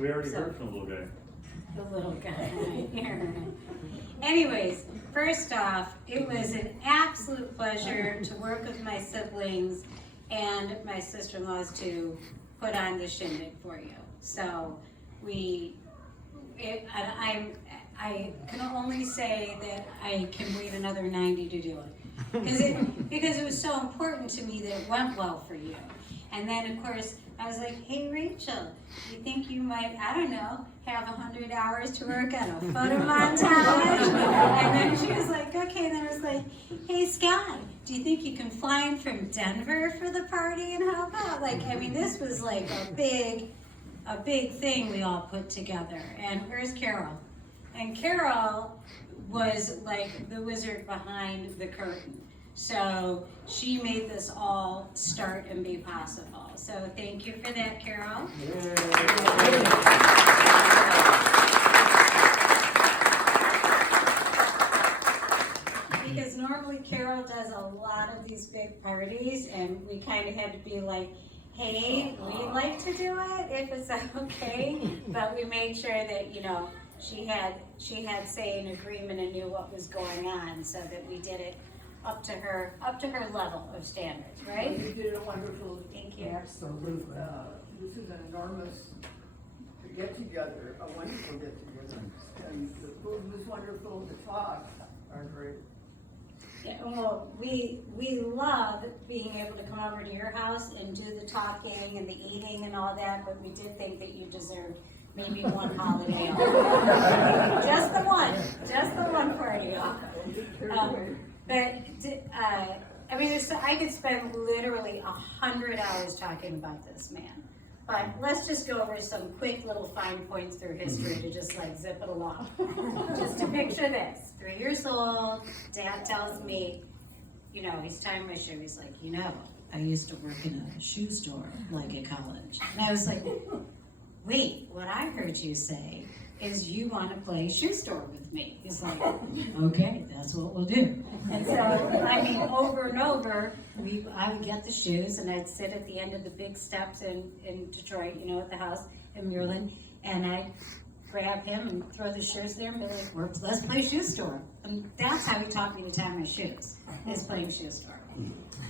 We already heard from the little guy. The little guy. Anyways, first off, it was an absolute pleasure to work with my siblings and my sister-in-laws to put on the shindig for you. So I can only say that I can wait another 90 to do it. Because it was so important to me that it went well for you. And then, of course, I was like, hey, Rachel, you think you might, I don't know, have 100 hours to work on a photo montage? And then she was like, okay. And then I was like, hey, Scott, do you think you can fly in from Denver for the party and help out? Like, I mean, this was like a big thing we all put together. And where's Carol? And Carol was like the wizard behind the curtain. So she made this all start and be possible. So thank you for that, Carol. Because normally Carol does a lot of these big parties, and we kind of had to be like, hey, we'd like to do it if it's okay. But we made sure that, you know, she had say and agreement and knew what was going on, so that we did it up to her level of standards, right? You did a wonderful. Thank you. Absolutely. This is an enormous get together, a wonderful get together, and the food was wonderful. The talks are great. Yeah, well, we love being able to come over to your house and do the talking and the eating and all that, but we did think that you deserved maybe one holiday off. Just the one party off. I mean, I could spend literally 100 hours talking about this man. But let's just go over some quick little fine points through history to just like zip it along. Just to picture this, 3 years old, Dad tells me, you know, he's tying my shoe. He's like, you know, I used to work in a shoe store like at college. And I was like, wait, what I heard you say is you want to play shoe store with me. He's like, okay, that's what we'll do. And so, I mean, over and over, I would get the shoes and I'd sit at the end of the big steps in Detroit, you know, at the house in Muirland, and I'd grab him and throw the shoes there and be like, let's play shoe store. And that's how he taught me to tie my shoes, is playing shoe store.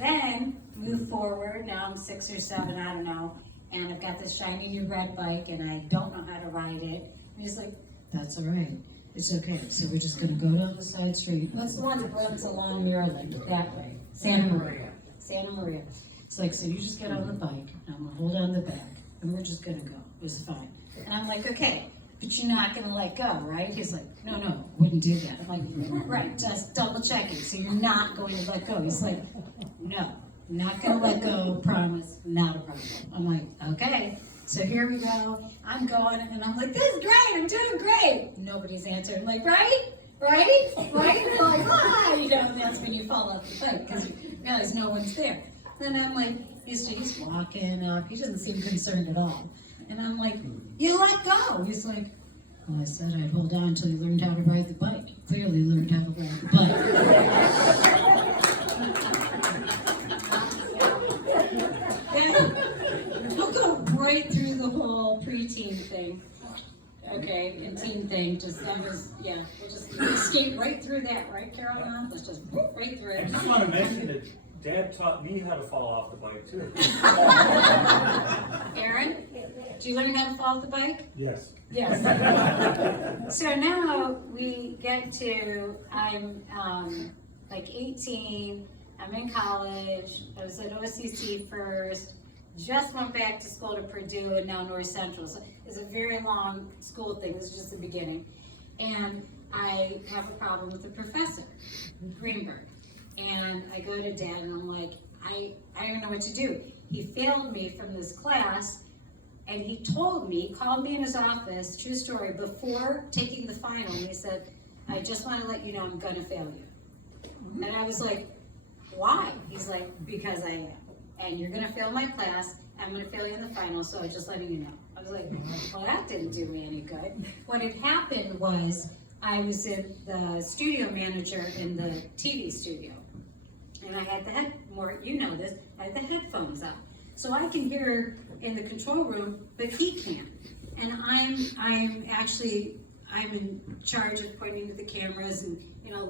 Then, move forward, now I'm 6 or 7, I don't know, and I've got this shiny new red bike and I don't know how to ride it. And he's like, that's all right. It's okay. So we're just going to go down the side street. What's the one that runs along Maryland that way? Santa Maria. Santa Maria. It's like, so you just get on the bike, and I'm going to hold on the back, and we're just going to go. It was fine. And I'm like, okay, but you're not going to let go, right? He's like, no, wouldn't do that. I'm like, right, just double checking. So you're not going to let go. He's like, no, not going to let go, promise, not a problem. I'm like, okay. So here we go. I'm going, and I'm like, this is great. I'm doing great. Nobody's answering. I'm like, right? And they're like, ah, you know, and that's when you fall off the bike because you realize no one's there. Then I'm like, he's walking up. He doesn't seem concerned at all. And I'm like, you let go. He's like, well, I said I'd hold on until you learned how to ride the bike. You clearly learned how to ride the bike. He'll go right through the whole preteen thing. Okay, and teen thing, we'll just skate right through that, right, Carol? Let's just whoop right through it. I just want to mention that Dad taught me how to fall off the bike too. Aaron, do you learn how to fall off the bike? Yes. Yes. So now we get to, I'm like 18, I'm in college, I was at OCC first, just went back to school to Purdue and now North Central. So it's a very long school thing, this is just the beginning. And I have a problem with the professor, Greenberg. And I go to Dad and I'm like, I don't know what to do. He failed me from this class and he called me in his office, true story, before taking the final. And he said, I just want to let you know I'm going to fail you. And I was like, why? He's like, because I am. And you're going to fail my class. I'm going to fail you in the final, so I'm just letting you know. I was like, well, that didn't do me any good. What had happened was I was the studio manager in the TV studio. And I had you know this, I had the headphones up. So I can hear in the control room, but he can't. And I'm in charge of pointing to the cameras and,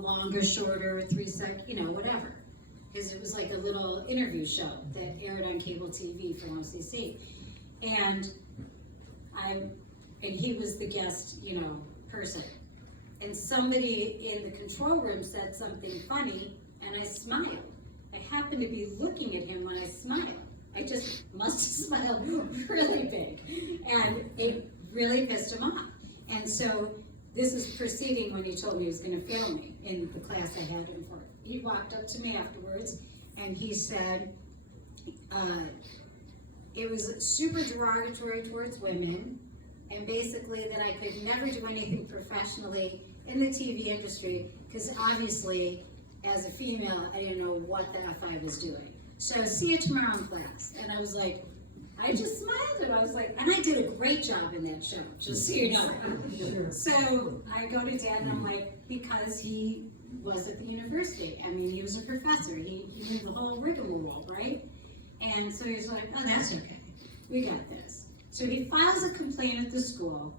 longer, shorter, 3 sec, whatever. Because it was like a little interview show that aired on cable TV from OCC. And he was the guest, person. And somebody in the control room said something funny, and I smiled. I happened to be looking at him when I smiled. I just must have smiled really big. And it really pissed him off. And so this is proceeding when he told me he was going to fail me in the class I had him for. He walked up to me afterwards, and he said, it was super derogatory towards women, and basically that I could never do anything professionally in the TV industry, because obviously, as a female, I didn't know what the F I was doing. So see you tomorrow in class. And I was like, I just smiled, and I was like, and I did a great job in that show, just so you know. Sure. So I go to Dad, and I'm like, because he was at the university. I mean, he was a professor. He knew the whole rigmarole, right? And so he's like, oh, that's okay. We got this. So he files a complaint at the school.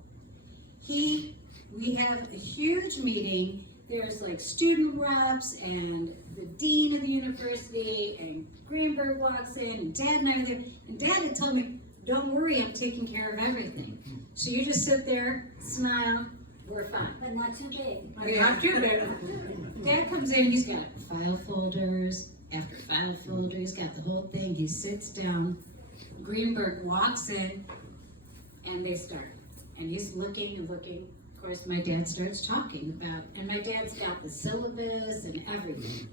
We have a huge meeting. There's like student reps and the dean of the university, and Greenberg walks in, and Dad and I are there. And Dad had told me, don't worry, I'm taking care of everything. So you just sit there, smile, we're fine. But not too big. Not too big. Dad comes in, he's got file folders after file folder, he's got the whole thing. He sits down, Greenberg walks in, and they start. And he's looking and looking. Of course, my dad starts talking about, and my dad's got the syllabus and everything.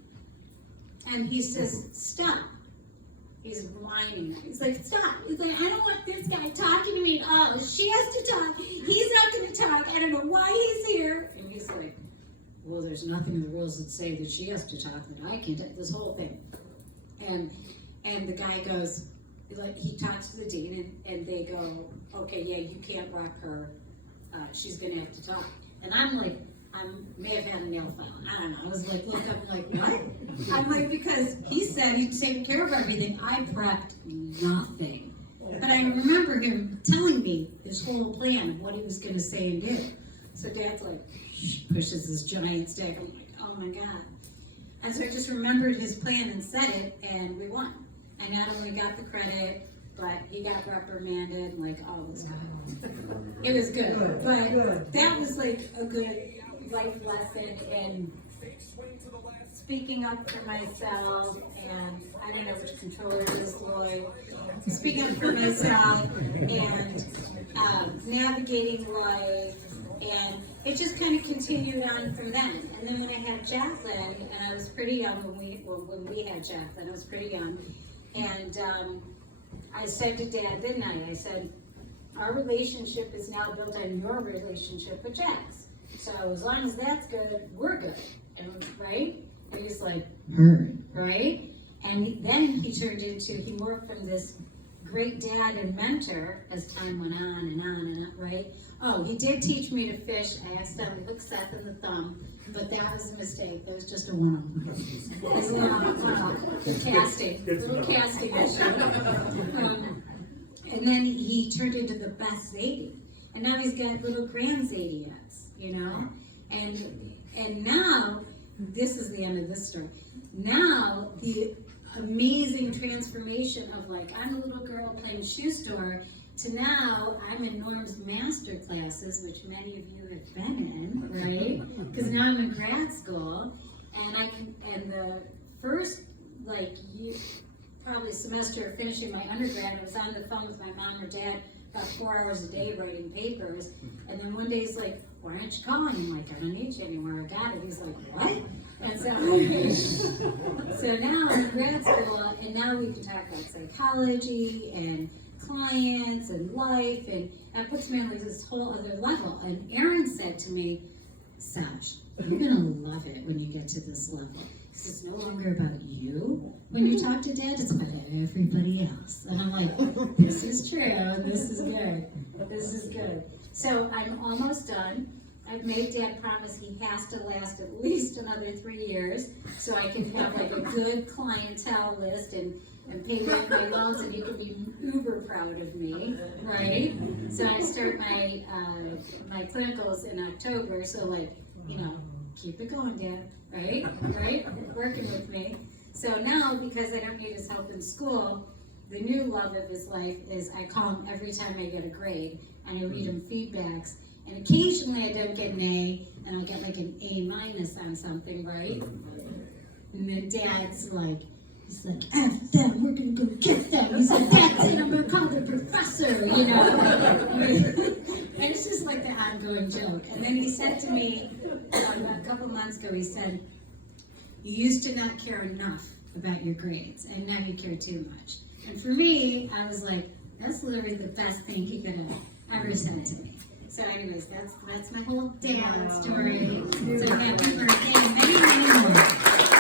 And he says, stop. He's whining. He's like, stop. He's like, I don't want this guy talking to me. Oh, she has to talk. He's not going to talk. I don't know why he's here. And he's like, well, there's nothing in the rules that say that she has to talk, that I can't, this whole thing. And the guy goes, like, he talks to the dean, and they go, okay, yeah, you can't rock her. She's going to have to talk. And I'm like, I may have had a nail file. I don't know. I was like, look, I'm like, what? I'm like, because he said he'd taken care of everything. I prepped nothing. But I remember him telling me his whole plan of what he was going to say and do. So Dad's like, pushes this giant stack. I'm like, oh my God. And so I just remembered his plan and said it, and we won. I not only got the credit, but he got reprimanded, and like, all was good. It was good. But that was like a good life lesson in speaking up for myself, and I don't know which controller it is, Lloyd. Speaking up for myself and navigating life, and it just kind of continued on from then. And then when I had Jacqueline, and I was pretty young when we had Jacqueline, I was pretty young, and I said to Dad, didn't I? I said, our relationship is now built on your relationship with Jax. So as long as that's good, we're good, and right? And he's like, heard, right? And then he turned into, he morphed from this great dad and mentor as time went on and on and on, right? Oh, he did teach me to fish. I accidentally hooked Seth in the thumb, but that was a mistake. That was just a one-off. Little casting issue. And then he turned into the best Zadie. And now he's got little grand Zadiacs, you know? And now, this is the end of this story. Now, the amazing transformation of like, I'm a little girl playing shoe store, to now I'm in Norm's master classes, which many of you have been in, right? Because now I'm in grad school, and the first like probably semester of finishing my undergrad, I was on the phone with my mom or dad about 4 hours a day writing papers, and then one day he's like, why aren't you calling? I'm like, I don't need you anymore, I got it. He's like, what? And so now I'm in grad school, and now we can talk about psychology and clients and life, and that puts me on like this whole other level. And Aaron said to me, Sash, you're gonna love it when you get to this level. Because it's no longer about you. When you talk to Dad, it's about everybody else. And I'm like, this is true, and this is good. This is good. So I'm almost done. I've made Dad promise he has to last at least another 3 years, so I can have like a good clientele list and and pay back my loans, and he can be uber proud of me, right? So I start my my clinicals in October, so like, you know, keep it going, Dad, right? Right? Working with me. So now, because I don't need his help in school, the new love of his life is I call him every time I get a grade, and I read him feedbacks. And occasionally I don't get an A, and I'll get like an A- on something, right? And then Dad's like, he's like, F them, we're gonna go get them. He's like, that's it, I'm gonna call the professor, you know? And it's just like the ongoing joke. And then he said to me, a couple months ago, he said, you used to not care enough about your grades, and now you care too much. And for me, I was like, that's literally the best thing he could have ever said to me. So anyways, that's my whole dad story. So happy birthday, and many, many more.